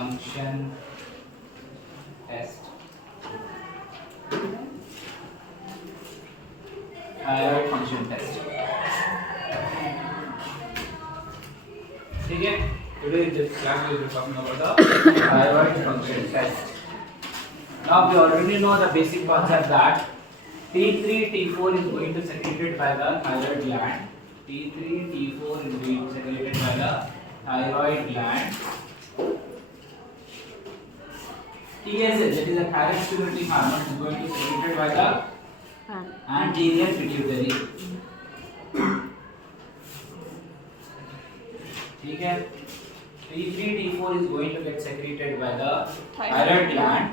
function test. Thyroid function test. ठीक है, today in this class we will be talking about the thyroid function test. Now we already know the basic concept that T3, T4 is going to secreted by the thyroid gland. T3, T4 is going to secreted by the thyroid gland. TSH, that is a thyroid stimulating hormone, is going to be secreted by the anterior pituitary. ठीक है, T3, T4 is going to get secreted by the thyroid gland,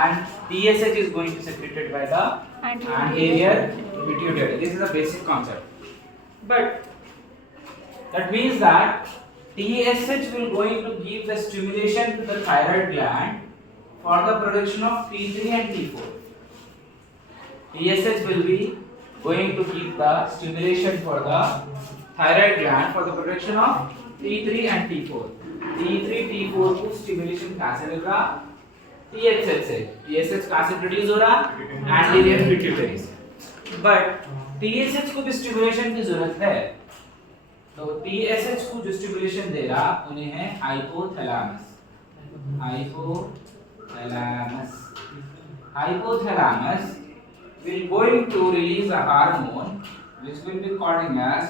and TSH is going to secreted by the anterior pituitary. This is a basic concept. But that means that TSH will going to give the stimulation to the thyroid gland for the production of T3 and T4. TSH will be going to give the stimulation for the thyroid gland for the production of T3 and T4. T3, T4 को stimulation कहाँ से मिल रहा? TSH से. TSH कहाँ से produce हो रहा? Anterior pituitary से. But TSH को भी stimulation की जरूरत है. तो TSH को जो stimulation दे रहा उन्हें है hypothalamus. Hypothalamus will going to release a hormone which will be called as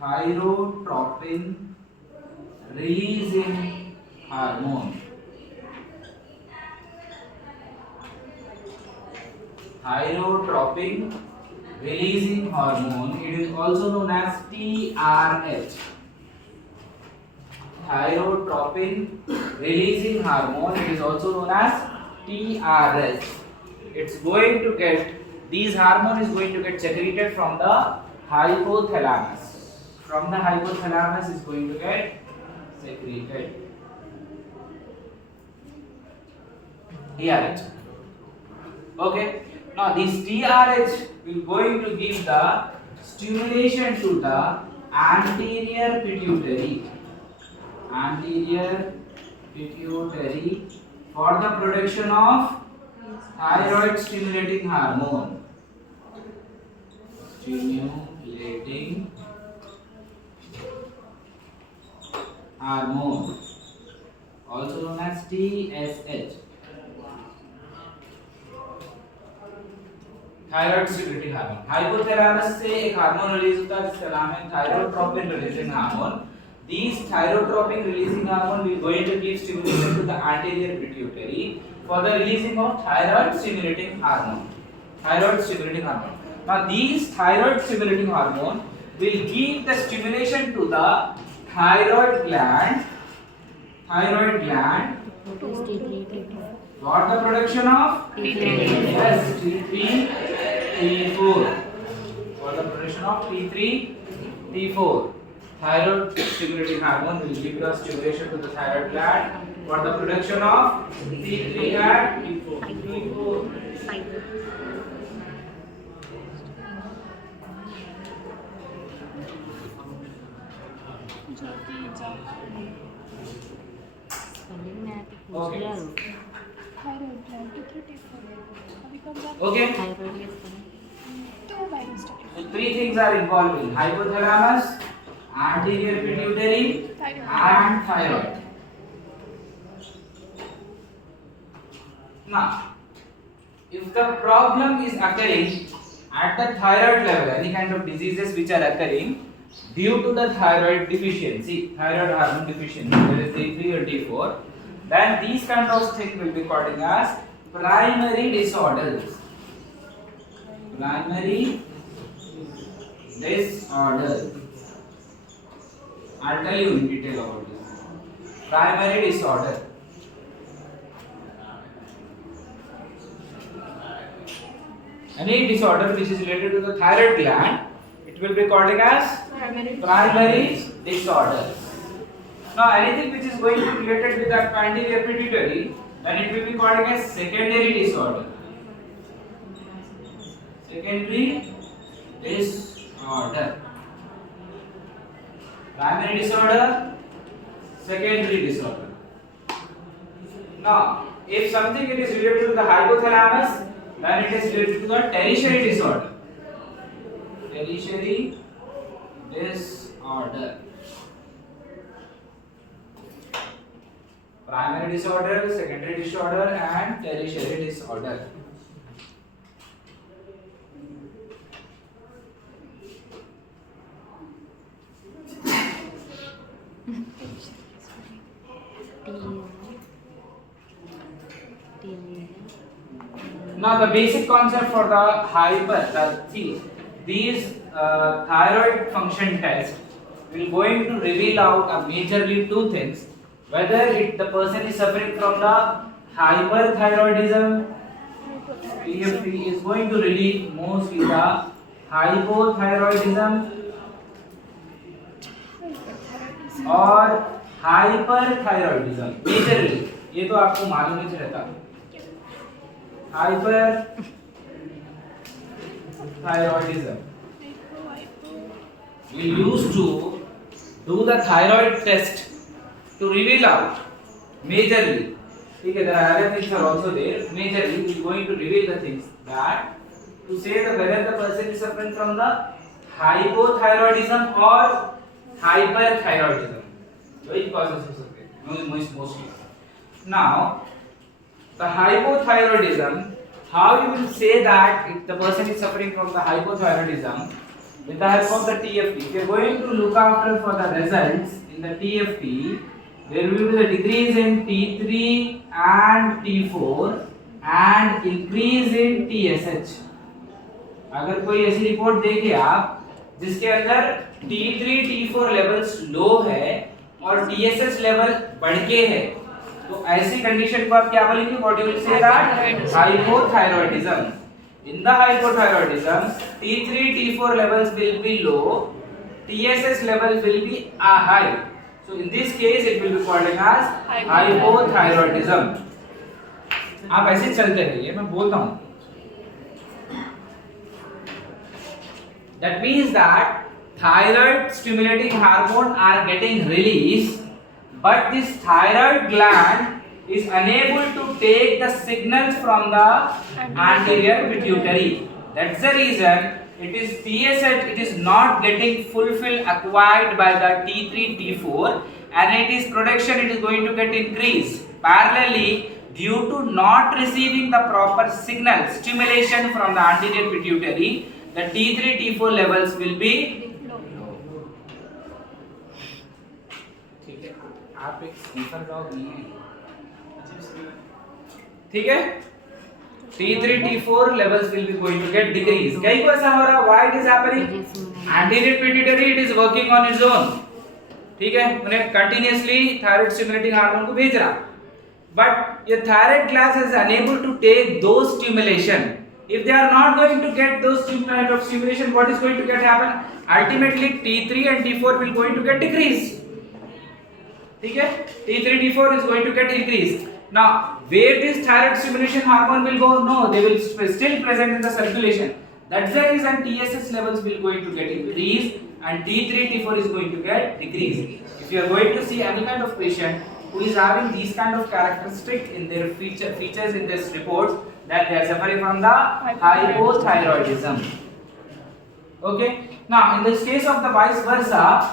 thyrotropin releasing hormone. Thyrotropin releasing hormone, it is also known as TRH. Thyrotropin releasing hormone, it is also known as TRH. It's going to get, these hormone is going to get secreted from the hypothalamus. From the hypothalamus is going to get secreted. TRH. Okay. Now this TRH will going to give the stimulation to the anterior pituitary. Anterior pituitary for the production of thyroid stimulating hormone. Stimulating hormone, also known as TSH. Thyroid stimulating hormone. Hypothalamus से एक hormone release होता है जिसका नाम है thyrotropin releasing hormone. These thyrotropin releasing hormone will going to give stimulation to the anterior pituitary for the releasing of thyroid stimulating hormone. Thyroid stimulating hormone. Now these thyroid stimulating hormone will give the stimulation to the thyroid gland. Thyroid gland. For the production of T3. Yes, T3, T4. For the production of T3, T4. Thyroid stimulating hormone will give the stimulation to the thyroid gland for the production of T3 and T4. Okay. Okay. So three things are involved in hypothalamus, anterior pituitary, and thyroid. Now, if the problem is occurring at the thyroid level, any kind of diseases which are occurring due to the thyroid deficiency, thyroid hormone deficiency, that is T3 or T4, then these kind of things will be called as primary disorders. Primary disorder. I'll tell you in detail about this. Primary disorder. Any disorder which is related to the thyroid gland, it will be called as primary disorder. Now anything which is going to be related with the anterior pituitary, then it will be called as secondary disorder. Secondary disorder. Primary disorder, secondary disorder. Now, if something it is related to the hypothalamus, then it is related to the tertiary disorder. Tertiary disorder. Primary disorder, secondary disorder, and tertiary disorder. Now the basic concept for these thyroid function tests will going to reveal out majorly two things: whether the person is suffering from the hyperthyroidism. TFT is going to relieve mostly the hypothyroidism और hyperthyroidism. Majorly ये तो आपको मालूम ही रहता है. Hyperthyroidism. We used to do the thyroid test to reveal out majorly. ठीक है, there are other things are also there. Majorly, we are going to reveal the things that to say the whether the person is suffering from the hypothyroidism or hyperthyroidism. Which causes of suffering? Mostly. Now, the hypothyroidism, how you will say that if the person is suffering from the hypothyroidism with the help of the TFT. If you are going to look after for the results in the TFT, there will be the decrease in T3 and T4 and increase in TSH. अगर कोई ऐसी report देखे आप जिसके अंदर T3 T4 levels low है और TSH level बढ़ के है, तो ऐसी कंडीशन को आप क्या बोलेंगे? What you will say that hypothyroidism. In the hypothyroidism, T3 T4 levels will be low, TSH level will be high. So in this case it will be called as hypothyroidism. आप ऐसे चलते रहिए, मैं बोलता हूँ. That means that thyroid stimulating hormone are getting released, but this thyroid gland is unable to take the signals from the anterior pituitary. That's the reason it is TSH, it is not getting fulfilled acquired by the T3 T4, and it is production it is going to get increased. Parallelly, due to not receiving the proper signal stimulation from the anterior pituitary, the T3 T4 levels will be low. ठीक है, आप एक sleeper dog नहीं है. ठीक है, T3 T4 levels will be going to get decreased. कहीं को ऐसा हो रहा, why it is happening? Anterior pituitary it is working on its own. ठीक है, उन्हें continuously thyroid stimulating hormone को भेज रहा, but your thyroid gland is unable to take those stimulation. If they are not going to get those kind of stimulation, what is going to get happen? Ultimately T3 and T4 will going to get decreased. ठीक है, T3 T4 is going to get increased. Now, where this thyroid stimulation hormone will go? No, they will still present in the circulation. That's the reason TSH levels will going to get increased and T3 T4 is going to get decreased. If you are going to see any kind of patient who is having these kind of characteristics in their features in this report, that they are suffering from the hypothyroidism. Okay. Now, in this case of the vice versa,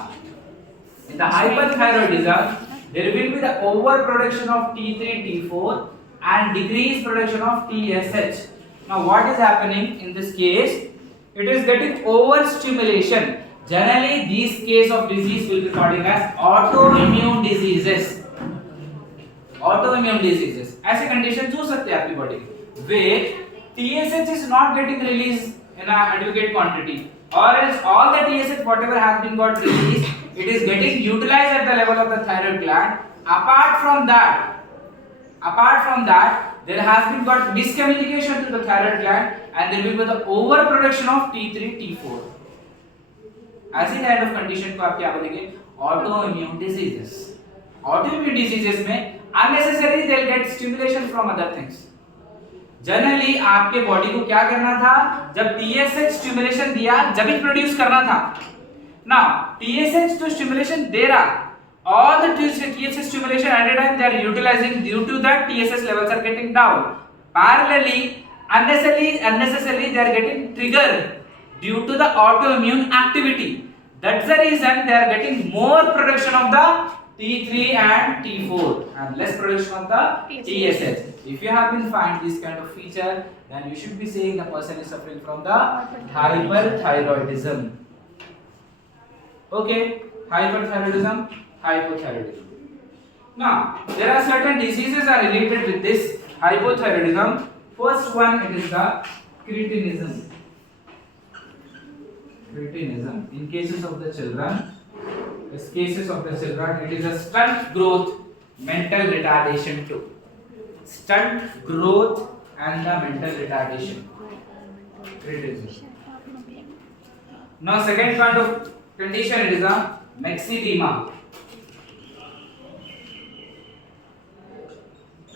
in the hyperthyroidism, there will be the overproduction of T3 T4 and decreased production of TSH. Now what is happening in this case? It is getting overstimulation. Generally these case of disease will be called as autoimmune diseases. Autoimmune diseases ऐसे conditions हो सकते हैं आपकी body में where TSH is not getting released in a adequate quantity, or else all the TSH whatever has been got released, it is getting utilized at the level of the thyroid gland. Apart from that, there has been got miscommunication to the thyroid gland, and there will be the overproduction of T3 T4. ऐसी kind of condition को आप क्या बोलेंगे? Autoimmune diseases. Autoimmune diseases में unnecessarily they'll get stimulation from other things. Generally आपके body को क्या करना था? जब TSH स्टिमुलेशन दिया जब ही प्रोड्यूस करना था ना. TSH तो स्टिमुलेशन दे रहा, all the TSS stimulation at a time they are utilizing due to that TSS levels are getting down. Parallelly, unnecessarily they are getting triggered due to the autoimmune activity. That's the reason they are getting more production of the T3 and T4 and less production of the TSS. If you have been find this kind of feature, then you should be saying the person is suffering from the hyperthyroidism. Okay, hyperthyroidism, hypothyroidism. Now, there are certain diseases are related with this hypothyroidism. First one, it is the cretinism. Cretinism. In cases of the children, it is a stunt growth, mental retardation too. Stunt growth and the mental retardation. Cretinism. Now, second kind of condition, it is a myxedema.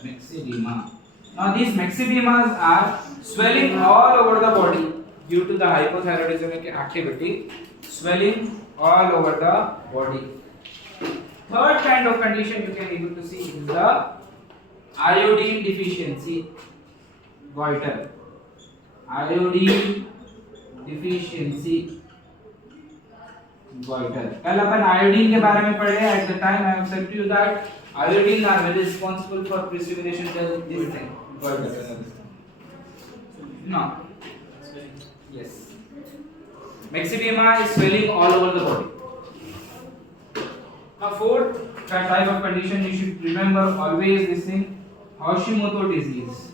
Myxedema. Now these myxedemas are swelling all over the body due to the hypothyroidism activity, swelling all over the body. Third kind of condition you can able to see is the iodine deficiency, goiter. Iodine deficiency, goiter. कल अपन iodine के बारे में पढ़े. At the time I have said to you that iodine are very responsible for precipitation of this thing. No. Yes. Myxedema is swelling all over the body. Now fourth type of condition you should remember always this thing, Hashimoto disease.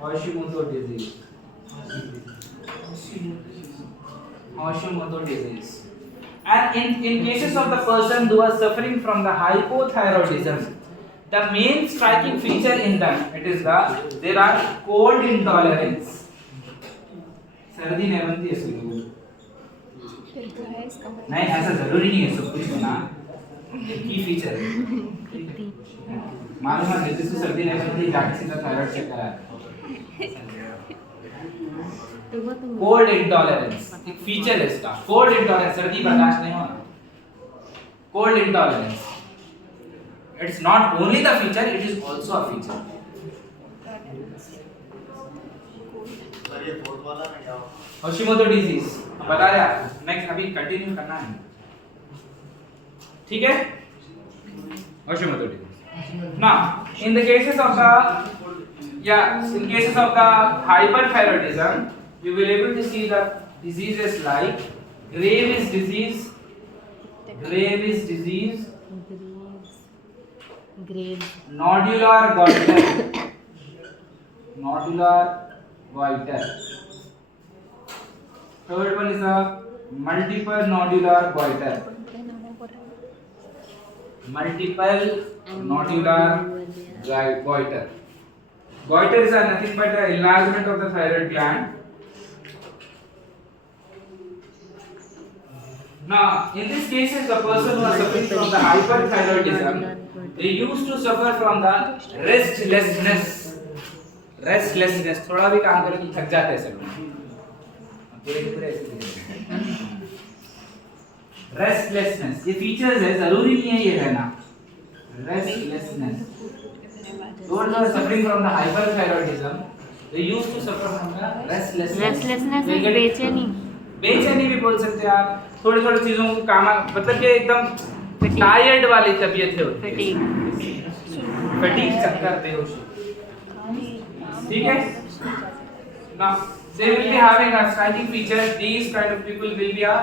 Hashimoto disease. Hashimoto disease. And in cases of the person who are suffering from the hypothyroidism, the main striking feature in them it is there are cold intolerance. सर्दी नहीं बनती ऐसे लोगों नहीं, ऐसा जरूरी नहीं है सब कुछ होना, की फीचर मालूम है जिसको सर्दी नहीं बनती जाके सीधा थायराइड चेक करा. कोल्ड इंटॉलरेंस एक फीचर है इसका. कोल्ड इंटॉलरेंस, सर्दी बर्दाश्त नहीं होना. Cold intolerance, it's not only the feature, it is also a feature. Hashimoto disease बता रहे आपको. नेक्स्ट अभी कंटिन्यू करना है, ठीक है. Hashimoto disease. Now in the cases of the hyperthyroidism, you will able to see the diseases like Graves' disease, nodular goiter. Third one is a multiple nodular goiter. Goiter is nothing but the enlargement of the thyroid gland. Now, in these cases, the person who are suffering from the hyperthyroidism, they used to suffer from the restlessness. थोड़ा भी काम करो तो थक जाते हैं सब. Restlessness, ये फीचर्स है, जरूरी नहीं है ये रहना. Restlessness. Those who are suffering from the hyperthyroidism, they used to suffer from the restlessness is बेचैनी भी बोल सकते हैं आप. थोड़ी चीजों को काम, मतलब कि एकदम टायर्ड वाली तबीयत है, फटीग, चक्कर, बेहोशी. ठीक है. Now they will be having a striking feature. These kind of people will be a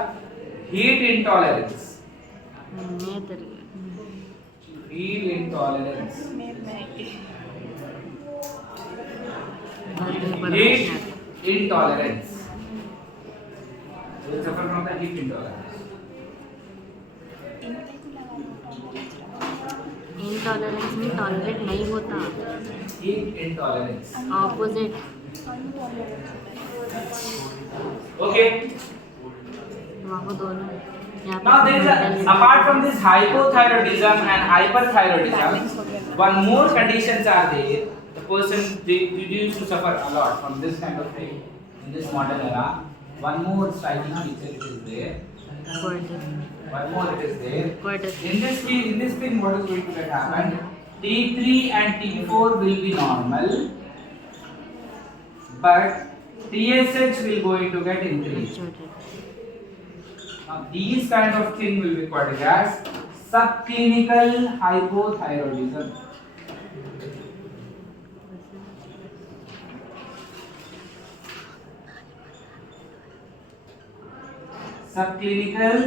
heat intolerance. Heat intolerance. Heat intolerance. They will suffer from the heat intolerance. Intolerance में tolerate नहीं होता. Heat intolerance. Opposite. Okay. वहाँ दोनों. Now there is apart from this hypothyroidism and hyperthyroidism, one more conditions are there. The person they used to suffer a lot from this kind of thing in this modern era. One more striking feature it is there. One more it is there. Quite In this thing, what is going to get happen? T3 and T4 will be normal, but TSH will going to get increased. Now these kind of thing will be called as subclinical hypothyroidism. Subclinical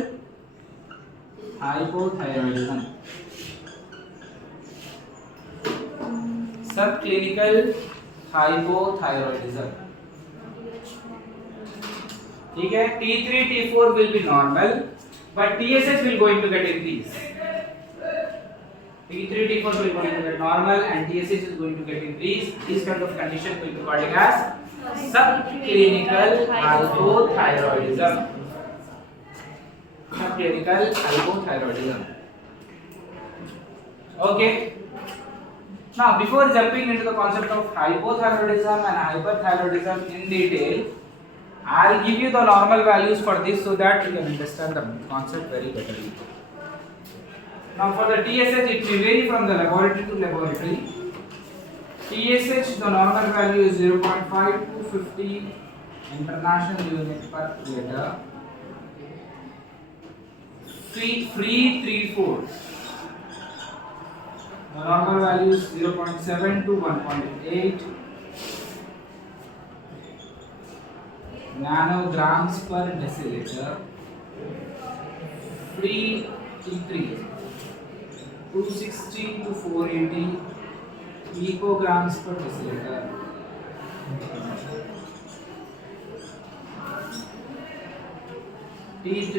hypothyroidism. Subclinical hypothyroidism. ठीक है, T3 T4 will be normal, but TSH will going to get increase. T3 T4 will going to get normal and TSH is going to get increase. This kind of condition will be called as subclinical hypothyroidism. Subclinical hypothyroidism. Okay. Now, before jumping into the concept of hypothyroidism and hyperthyroidism in detail, I'll give you the normal values for this so that you can understand the concept very betterly. Now, for the TSH, it may vary from the laboratory to laboratory. TSH, the normal value is 0.5 to 50 international units per liter. Free 3/4. The normal value is 0.7 to 1.8 nanograms per deciliter. Free T3 260 to 480 picograms per deciliter. T3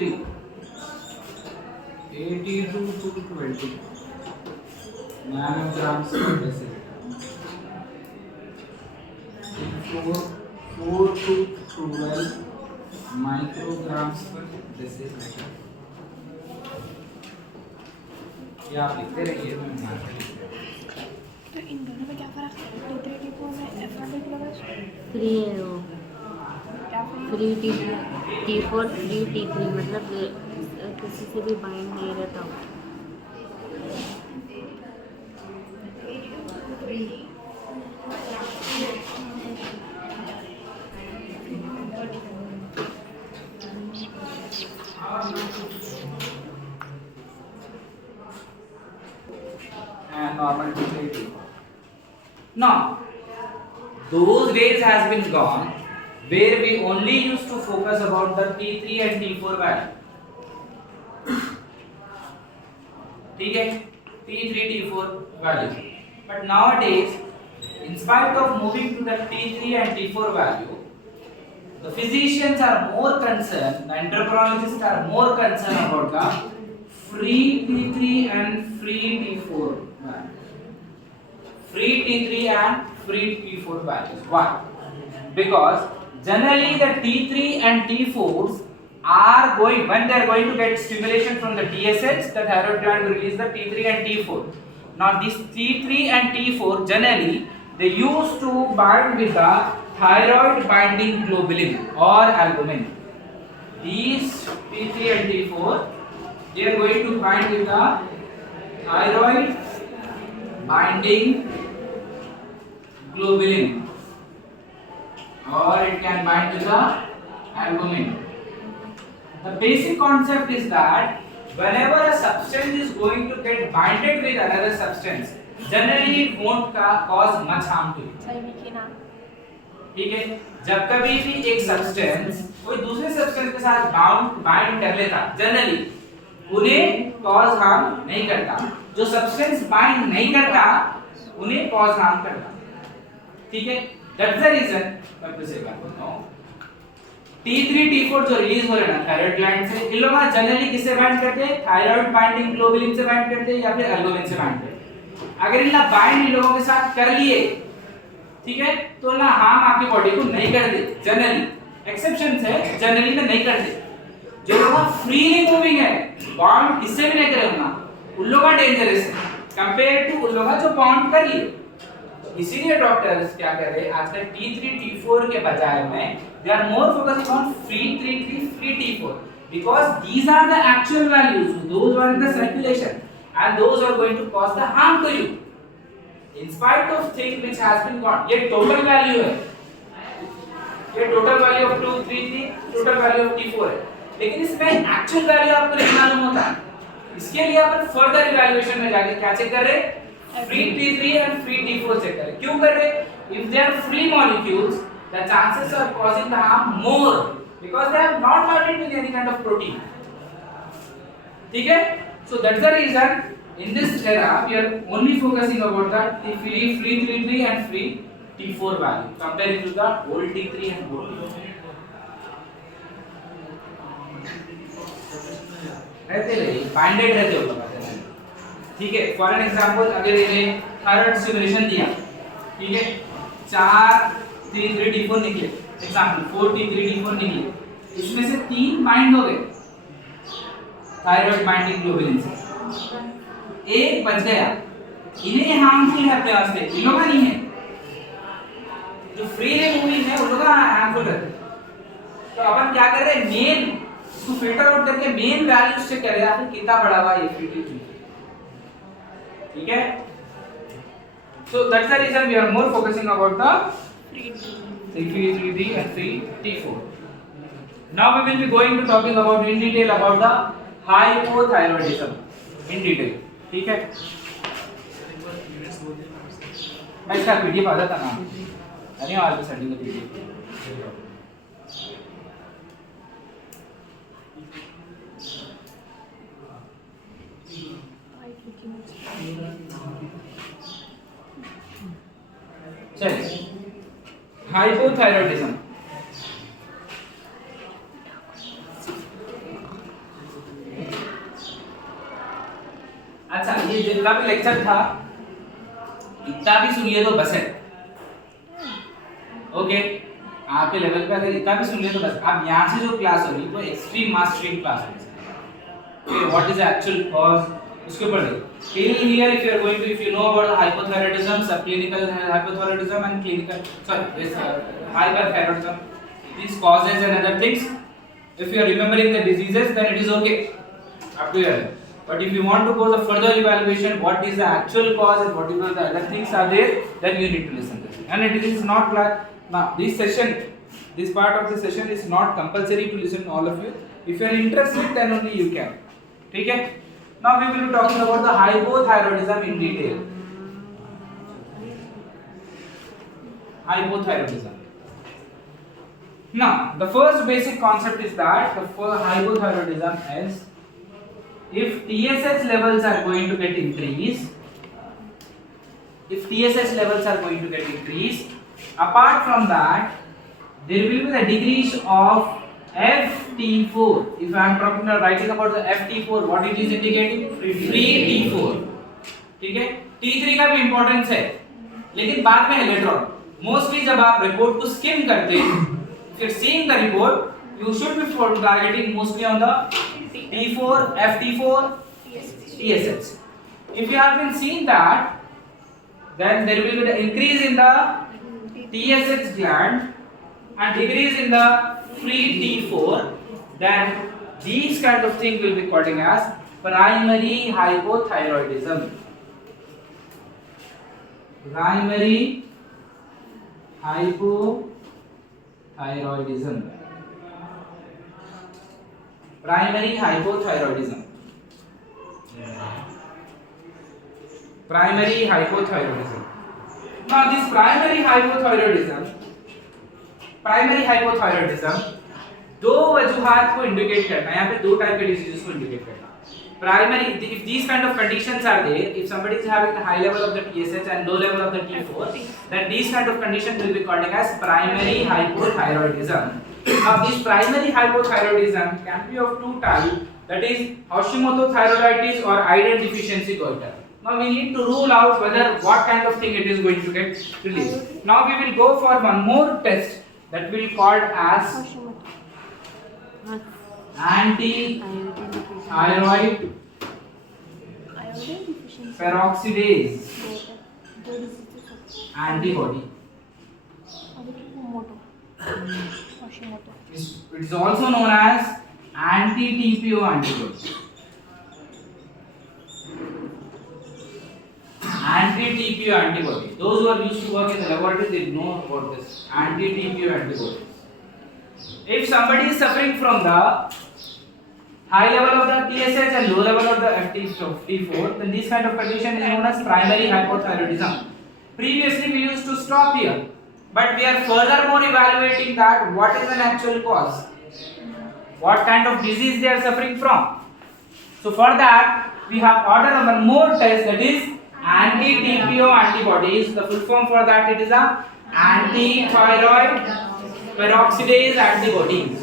80 to 220 nanograms per deciliter. T4 4 to 12 micrograms per deciliter. ये आप लिखते रहिए, मैं यहाँ पे लिख रहा हूँ। तो इन दोनों में क्या फर्क है? T3 T4 में एफआरडी प्लस फ्री है वो, क्या फर्क? फ्री T4 फ्री T3 मतलब किसी से भी बाइंड नहीं रहता वो। And normal T3. Now, those days has been gone where we only used to focus about the T3 and T4 value. ठीक है, T3 T4 value. But nowadays, in spite of moving to the T3 and T4 value, the physicians are more concerned, the endocrinologists are more concerned about the free T3 and free T4 value. Free T3 and free T4 values. Why? Because generally the T3 and T4s are going, when they are going to get stimulation from the TSH, the thyroid gland will release the T3 and T4. Now this T3 and T4 generally they used to bind with the thyroid binding globulin or albumin. These T3 and T4 they are going to bind with the thyroid binding globulin or it can bind to the albumin. The basic concept is that whenever a substance is going to get binded with another substance, generally it won't cause much harm to it. सही लिखी ना? ठीक है, जब कभी भी एक substance कोई दूसरे सब्सटेंस के साथ बाइंड कर लेता, जनरली उन्हें कॉज हार्म नहीं करता. जो सब्सटेंस बाइंड नहीं करता उन्हें कॉज हार्म करता. ठीक है, दैट्स द रीजन. मैं फिर से बात करता हूं, T3 T4 जो रिलीज हो रहे हैं ना थायराइड ग्लैंड से, इन लोग जनरली किससे बाइंड करते हैं? थायराइड बाइंडिंग ग्लोबुलिन से बाइंड करते हैं या फिर एल्बुमिन से बाइंड करते हैं. अगर इन लोग बाइंड इन लोगों के साथ कर लिए, ठीक है, तो ना हार्म आपकी बॉडी को नहीं कर दे. जनरली एक्सेप्शंस है, जनरली में नहीं करते. जो लोग फ्रीली मूविंग है, बॉन्ड किससे भी नहीं करे होना, उन लोगों का डेंजरस है कंपेयर टू उन लोगों जो बॉन्ड कर लिए. इसीलिए डॉक्टर्स क्या कर रहे हैं आजकल T3 T4 के बजाय में they are more focusing on free T3 free T4. because these are the actual values, those are in the circulation, and those are going to cause the harm to you in spite of thing which has been got. ये total value है, ये total value of 2 3 3 total value of T4 है, लेकिन इसमें actual value आपको नहीं मालूम होता। इसके लिए अपन further evaluation में जाके क्या चेक कर रहे हैं? Free T3 and free T4 check कर रहे हैं। क्यों कर रहे हैं? If they are free molecules, the chances of causing the harm more because they are not loaded with any kind of protein. ठीक है? So that's the reason in this era we are only focusing about the free T3 and free T4 value comparing to the old T3 and old T4. रहते रहे binded रहते हो बताते हैं। ठीक है, फॉर एन एग्जांपल अगर इन्हें थायराइड स्टिमुलेशन दिया, ठीक है, 4 T3 T4 निकले, एग्जांपल 4 T3 T4 निकले, इसमें से 3 बाइंड हो गए थायराइड बाइंडिंग ग्लोबुलिन से, एक बच गया, इन्हें हार्मफुल है अपने वास्ते, इन लोगों का नहीं है, जो फ्री है मूवी है उन लोगों का हार्मफुल है। तो अपन क्या कर रहे हैं, मेन इसको फिल्टर आउट करके मेन वैल्यूज चेक कर रहे हैं आखिर कितना बढ़ा हुआ है एफिनिटी। ठीक है, so that's the reason we are more focusing about the free T3 and free T4. Now we will be going to talking about in detail about the hypothyroidism in detail. ठीक है, मैं इसका PDF आ जाता ना, अरे आज भी setting का पीडीएफ। चलिए, हाइपोथायरॉयडिज्म। अच्छा, ये जितना भी लेक्चर था इतना भी सुनिए तो बस है। ओके, आपके लेवल पे अगर इतना भी सुन लिए तो बस। अब यहाँ से जो क्लास होगी वो एक्सट्रीम मास स्ट्रीम क्लास होगी। Okay, what is the actual cause, उसके ऊपर till here if you are going to, if you know about the hypothyroidism, subclinical hypothyroidism and clinical, sorry, this hyperthyroidism, these causes and other things, if you are remembering the diseases then it is okay up to here. But if you want to go the further evaluation, what is the actual cause and what is the other things are there, then you need to listen to it. And it is not like now this session, this part of the session is not compulsory to listen all of you. If you are interested then only you can. ठीक है, now we will be talking about the hypothyroidism in detail. Hypothyroidism. Now the first basic concept is that the hypothyroidism is if TSH levels are going to get increased, if TSH levels are going to get increased, apart from that there will be the decrease of FT4. If I am talking about writing about the FT4, what it is indicating? Free T4. ठीक है, T3 का भी importance है लेकिन बाद में है later on. Mostly जब आप रिपोर्ट को स्किम करते हैं, if you are seeing the report, you should be targeting mostly on the T4, FT4, TSH. If you have been seeing that, then there will be the increase in the TSH gland and decrease in the free T4, then these kind of thing will be called as primary hypothyroidism. Primary hypothyroidism. Primary hypothyroidism. Primary hypothyroidism. Now this primary hypothyroidism दो वजूहात को indicate करना है। यहाँ पे दो type के diseases को indicate करना। Primary, if these kind of conditions are there, if somebody is having the high level of the TSH and low level of the T4, then these kind of conditions will be called as primary hypothyroidism. Now this primary hypothyroidism can be of two types, that is Hashimoto thyroiditis or iron deficiency goiter. Now we need to rule out whether what kind of thing it is going to get released. Now we will go for one more test that will be called as anti-thyroid peroxidase antibody. It is also known as anti-TPO antibody. Anti-TPO antibody. Those who are used to work in the laboratory, they know about this. Anti-TPO antibody. If somebody is suffering from the high level of the TSH and low level of the FT4, then this kind of condition is known as primary hypothyroidism. Previously we used to stop here, but we are furthermore evaluating that what is an actual cause, what kind of disease they are suffering from. So for that we have ordered one more test, that is anti-TPO antibodies. The full form for that it is a anti-thyroid peroxidase antibodies.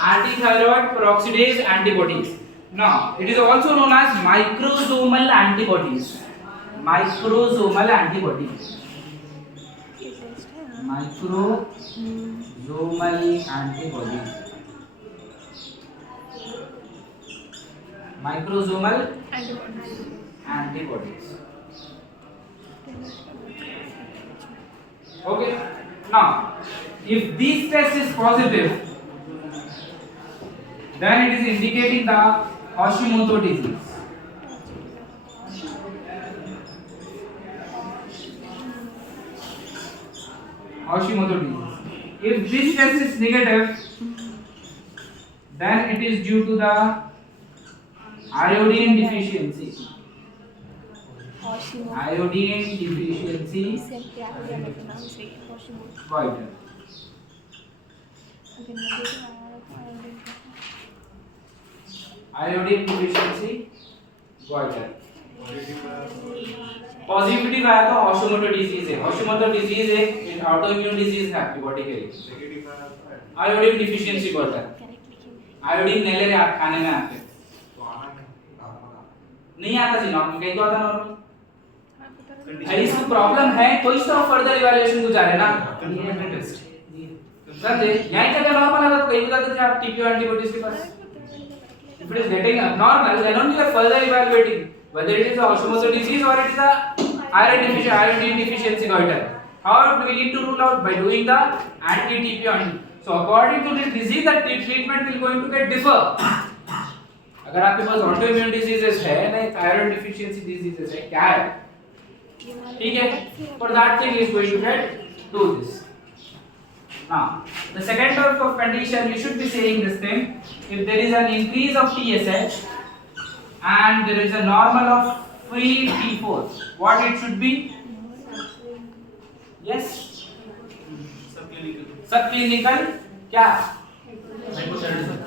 Anti-thyroid peroxidase antibodies. Now it is also known as microsomal antibodies. Microsomal antibodies. Microsomal antibodies. Microsomal antibodies. Okay. Now, if this test is positive, then it is indicating the Hashimoto disease. Hashimoto disease. If this test is negative, then it is due to the iodine deficiency. Iodine deficiency. Goiter. Iodine deficiency goiter. Positive आया तो Hashimoto disease है. Hashimoto disease एक autoimmune disease है आपकी body के लिए. Iodine deficiency goiter. Iodine नहीं ले रहे आप खाने में आते. नहीं आता जी नॉर्मल. कहीं तो आता नॉर्मल. इसको प्रॉब्लम है तो इसका फर्दर इवैल्यूएशन को जा रहे ना. सर यहीं जगह नॉर्मल आता तो कहीं बताते थे आप टीपीओ एंटीबॉडीज के पास. If it is getting abnormal, then only you are further evaluating whether it is a Hashimoto disease or it is a iodine deficiency goiter. How do we need to rule out? By doing the anti-TPO. So according to this disease, the treatment will going to get differ. अगर आपके पास autoimmune diseases है, नहीं thyroid deficiency diseases है, क्या है? ठीक है? For that thing is going to get do this. Now, the second type of condition, you should be saying this thing. If there is an increase of TSH and there is a normal of free T4, what it should be? Yes. Subclinical क्या?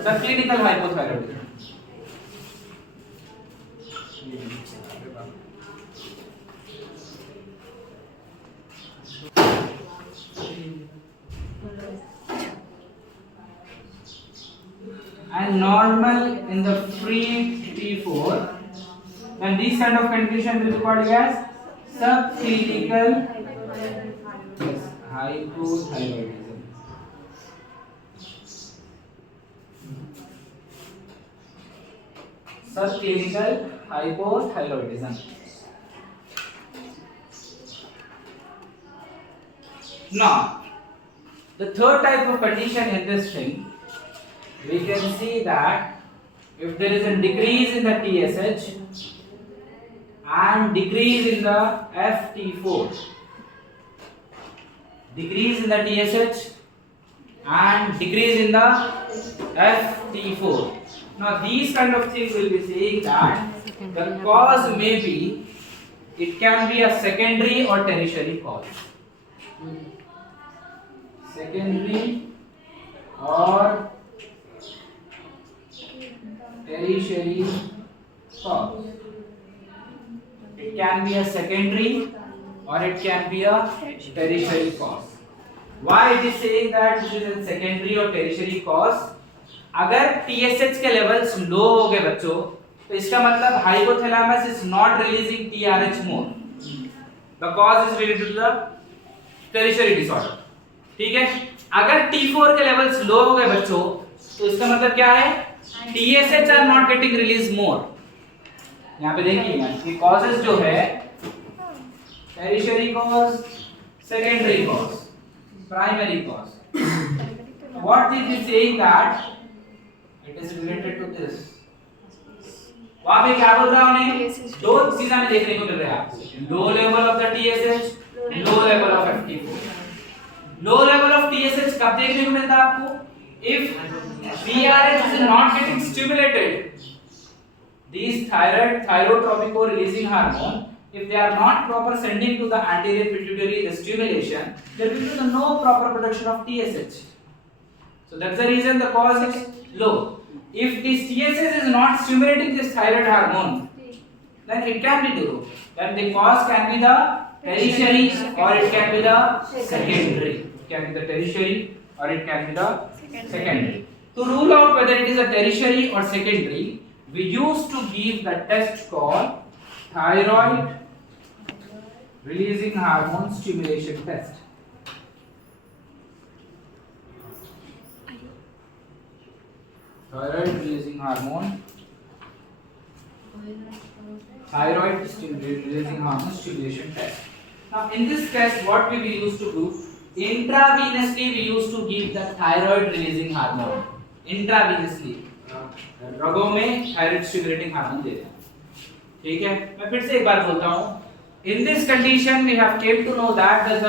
Subclinical hypothyroidism. And normal in the free T4, then this kind of condition will be called as subclinical hypothyroidism. Subclinical hypothyroidism. Now, the third type of condition in this thing, we can see that if there is a decrease in the TSH and decrease in the FT4, decrease in the TSH and decrease in the FT4. Now these kind of things will be saying that the cause may be, it can be a secondary or tertiary cause. Secondary or tertiary cause. It can be a secondary or it can be a tertiary cause. Why it is saying that it is a secondary or tertiary cause? अगर TSH के levels low हो गए बच्चों, तो इसका मतलब hypothalamus is not releasing TRH more. The cause is related to the tertiary disorder. ठीक है? अगर T4 के लेवल्स लो हो गए बच्चों, तो इसका मतलब क्या है? TSH are not getting released more. यहाँ पे देखिए ये causes जो है tertiary cause, secondary cause, primary cause. What it is saying that It is related to this. वहां पे क्या बोल रहा हूं मैं? दो चीजें हमें देखने को मिल रहा है आपको. Low level of the TSH, low level of FT4. Low level of TSH कब देखने को मिलता है आपको? If TRH is not getting stimulated, these thyrotropic releasing hormone, if they are not proper sending to the anterior pituitary the stimulation, there will be no proper production of TSH. So that's the reason the cause is low. If this TSH is not stimulating this thyroid hormone, then it can be low. Then the cause can be the tertiary or it can be the secondary. It can be the tertiary or it can be the secondary. To rule out whether it is a tertiary or secondary, we used to give the test called thyroid releasing hormone stimulation test. Thyroid releasing hormone stimulation test. Now in this test what we used to do, intravenously we used to give the thyroid releasing hormone. Intravenously रगों में thyroid stimulating hormone देते हैं. ठीक है, मैं फिर से एक बार बोलता हूँ. In this condition we have came to know that the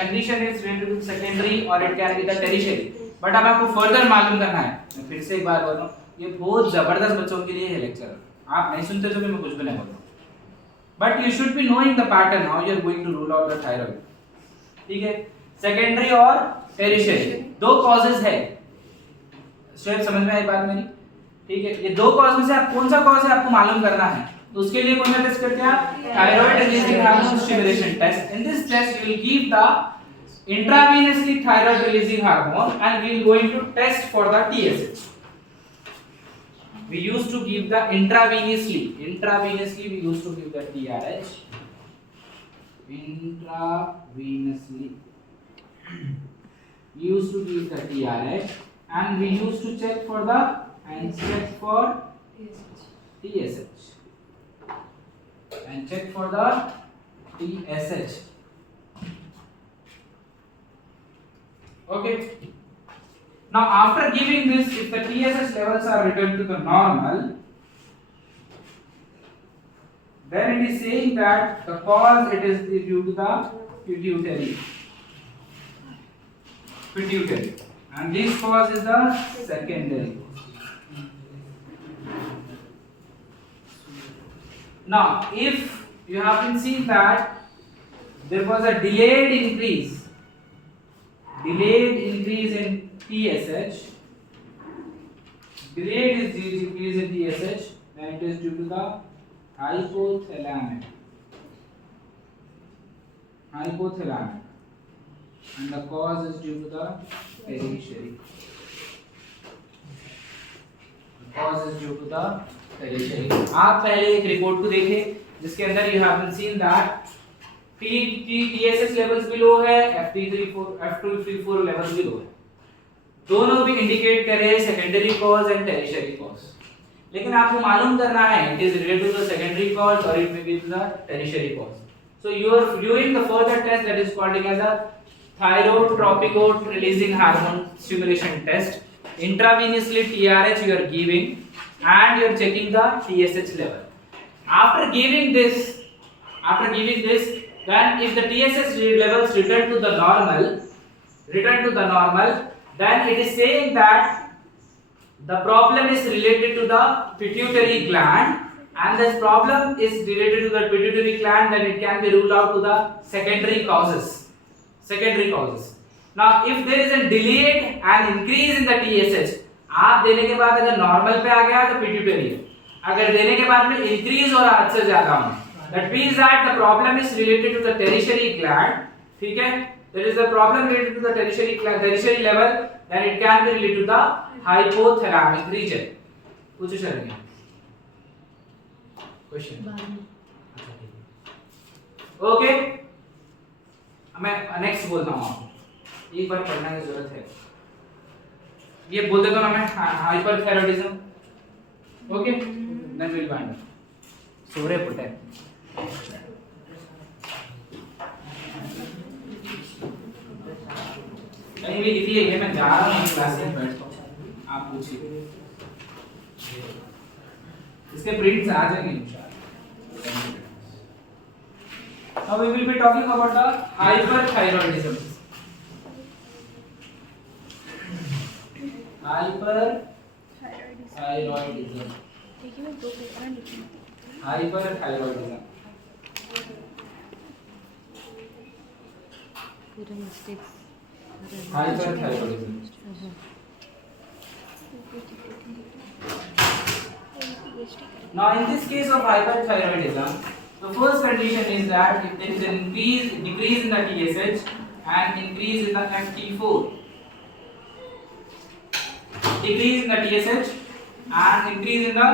condition is related to secondary or it can be the tertiary. But अब आपको फर्दर मालूम करना है. मैं फिर से एक बार बोल रहा हूँ, ये बहुत जबरदस्त बच्चों के लिए है लेक्चर. आप नहीं सुनते तो मैं कुछ भी नहीं बोल रहा हूँ. But you should be knowing the pattern how you are going to rule out the thyroid. ठीक है, सेकेंडरी और टेरिशरी दो कॉजेज है. स्टेप समझ में आई बात मेरी? ठीक है, ये दो कॉज में से आप कौन सा कॉज है आपको मालूम करना है. तो उसके लिए कौन सा टेस्ट करते हैं आप? Thyroid releasing hormone stimulation test. In this test you will give the intravenously thyroid releasing hormone and we are going to test for the TSH. We used to give the intravenously we used to give the TRH. Intravenously we used to give the TRH and we used to check for TSH and check for the TSH. Okay. Now after giving this, if the TSH levels are returned to the normal, then it is saying that the cause it is due to the pituitary, and this cause is the secondary. Now if you have been seen that there was a delayed increase in TSH, delayed increase in TSH, then it is due to the hypothalamic, and the cause is due to the tertiary. आप पहले एक report को देखें जिसके अंदर you have been seen that TSH levels भी लो है, F234 levels भी लो है. दोनों भी इंडिकेट कर रहे हैं secondary cause and tertiary cause. लेकिन आपको मालूम करना है it is related to the secondary cause और it may be to the tertiary cause. So you are doing the further test that is called as a thyrotropic releasing hormone stimulation test. Intravenously TRH you are giving and you are checking the TSH level. After giving this, then if the TSH levels return to the normal, then it is saying that the problem is related to the pituitary gland, and this problem is related to the pituitary gland, then it can be ruled out to the secondary causes. Now if there is a delayed and increase in the TSH, आप देने के बाद अगर normal पे आ गया तो pituitary, अगर देने के बाद में इंक्रीज हो रहा अच्छे ज्यादा में, that means that the problem is related to the tertiary gland. ठीक है, there is a problem related to the tertiary level, then it can be related to the hypothalamic region. पूछो शरण क्वेश्चन. ओके, मैं next बोलता हूँ आपको, एक बार पढ़ना की जरूरत है. ये बोल देता हूँ मैं hyperthyroidism. Okay, then will find सोरे पुट है. कहीं भी लिखिए, मैं जा रहा हूँ क्लास में बैठता हूँ, आप पूछिए, इसके प्रिंट्स आ जाएंगे इंशाल्लाह। Now we will be talking about the hyperthyroidism. Hyperthyroidism. देखिए मैं 2 पेपर हैं लिखी। Hyperthyroidism. फिर mistakes Hyperthyroidism. Now in this case of hyperthyroidism, the first condition is that if there is an decrease in the TSH and increase in the FT4, decrease in the TSH and increase in the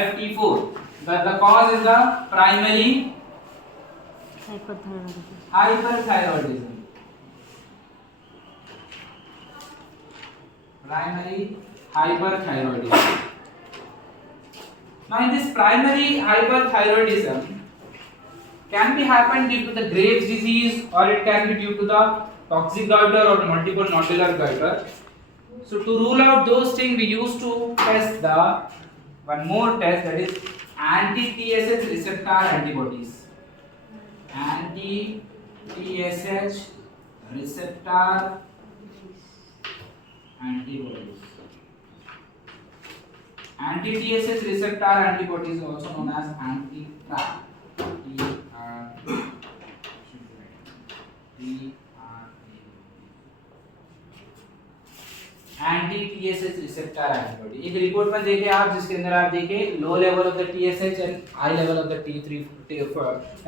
FT4, the cause is the primary hyperthyroidism. Primary hyperthyroidism. Now in this primary hyperthyroidism can be happened due to the Graves disease, or it can be due to the toxic goiter or multiple nodular goiter. So to rule out those things, we used to test the one more test, that is anti-TSH receptor antibodies. Anti-TSH receptor antibodies. Anti-TSH receptor antibodies also known as anti-TRAP. Anti-TSH receptor antibody. एक report में देखे आप, जिसके अंदर आप देखे low level of the TSH and high level of the T3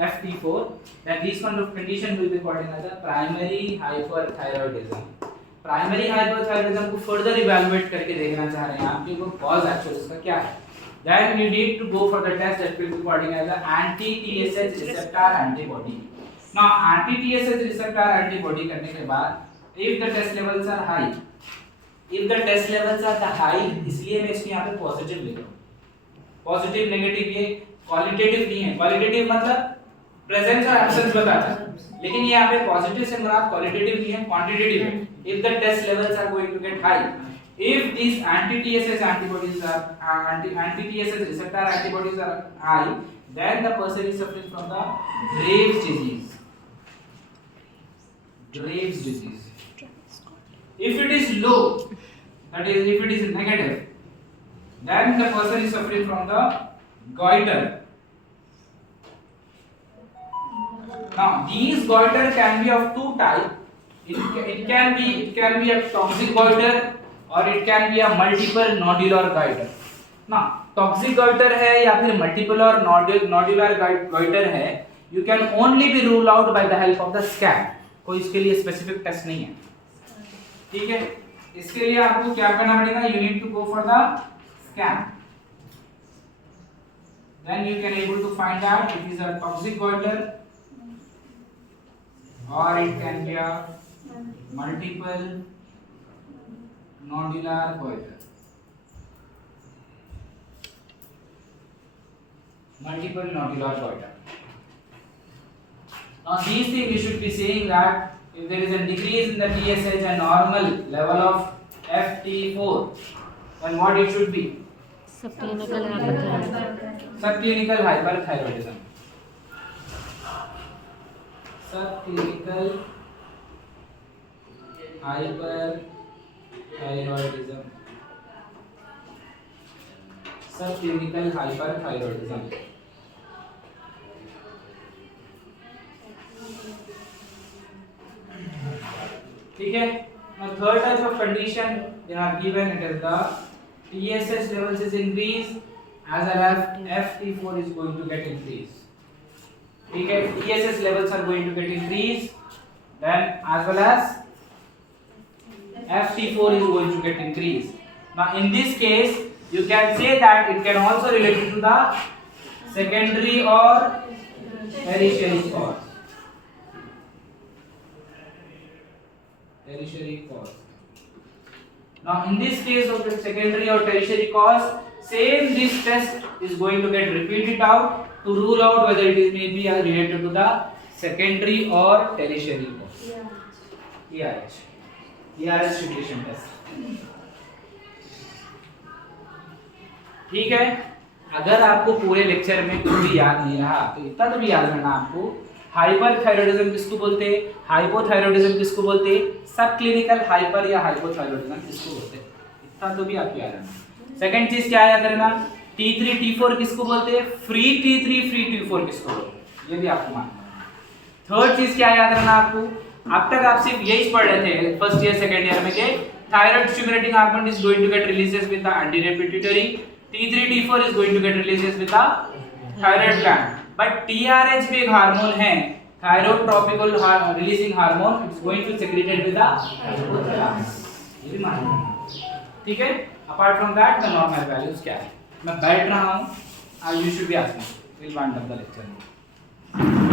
FT4, then these kind of condition will be called as primary hyperthyroidism. Primary hypothyroidism को further evaluate करके देखना चाह रहे हैं आप कि वो कॉज एक्चुअली इसका क्या है, then you need to go for the test that will be called as the anti-TSH receptor antibody. Now anti-TSH receptor antibody करने के बाद if the test levels are high, इसलिए मैं इसको यहाँ पे पॉजिटिव लिख रहा हूँ। पॉजिटिव नेगेटिव ये क्वालिटेटिव नहीं है, क्वालिटेटिव मतलब प्रेजेंस और एब्सेंस बताता है, लेकिन ये यहाँ पे पॉजिटिव से मुराद क्वालिटेटिव नहीं है, क्वांटिटेटिव है। If the test levels are going to get high, if these anti-TSH antibodies are anti-TSH receptor antibodies are high, then the person is suffering from the Graves disease. Graves disease. If it is low, that is if it is negative, then the person is suffering from the goiter. Now these goiter can be of two types. It can be a toxic goiter or it can be a multiple nodular goiter. Now toxic goiter है या फिर multiple or nodular goiter है, you can only be ruled out by the help of the scan. कोई इसके लिए specific test नहीं है, ठीक है। इसके लिए आपको क्या करना पड़ेगा, you need to go for the scan. Then you can able to find out it is a toxic goiter or it can be a multiple nodular goiter. Multiple nodular goiter. Now these things you should be saying that if there is a decrease in the TSH and normal level of FT4, then what it should be? Subclinical hyperthyroidism. Subclinical hyperthyroidism. Subclinical hyperthyroidism. Subclinical hyperthyroidism. ठीक है। Now third type of condition they are given, it is the TSH levels is increased as well as FT4 is going to get increased. ठीक है, TSH levels are going to get increased, then as well as FT4 is going to get increased. Now in this case you can say that it can also relate to the secondary or tertiary cause. Tertiary cause. Now in this case of the secondary or tertiary cause, same this test is going to get repeated out to rule out whether it is maybe related to the secondary or tertiary cause. ERH filtration test. ठीक है। अगर आपको पूरे lecture में कुछ भी याद नहीं रहा तो इतना तो भी याद रखना आपको, हाइपरथायरॉयडिज्म किसको बोलते हैं, हाइपोथायरॉयडिज्म किसको बोलते हैं, सब क्लिनिकल हाइपर या हाइपोथायरॉयडिज्म किसको बोलते हैं, इतना तो भी आपको याद रखना। सेकंड चीज क्या याद रखना, T3 T4 किसको बोलते हैं, फ्री T3 फ्री T4 किसको बोलते हैं, ये भी आपको मानना है। थर्ड चीज क्या याद रखना आपको, अब तक आप सिर्फ यही पढ़ रहे थे फर्स्ट ईयर सेकंड ईयर में कि thyroid stimulating hormone is going to get releases with the anterior pituitary, T3 T4 is going to get releases with the thyroid gland, but TRH भी एक हार्मोन है, thyroid tropical releasing hormone, it's going to secreted with the hypothalamus, ये भी मानना है, ठीक है। apart from that the normal values क्या है, मैं बैठ रहा हूँ, you should be asking, we'll wind up the lecture.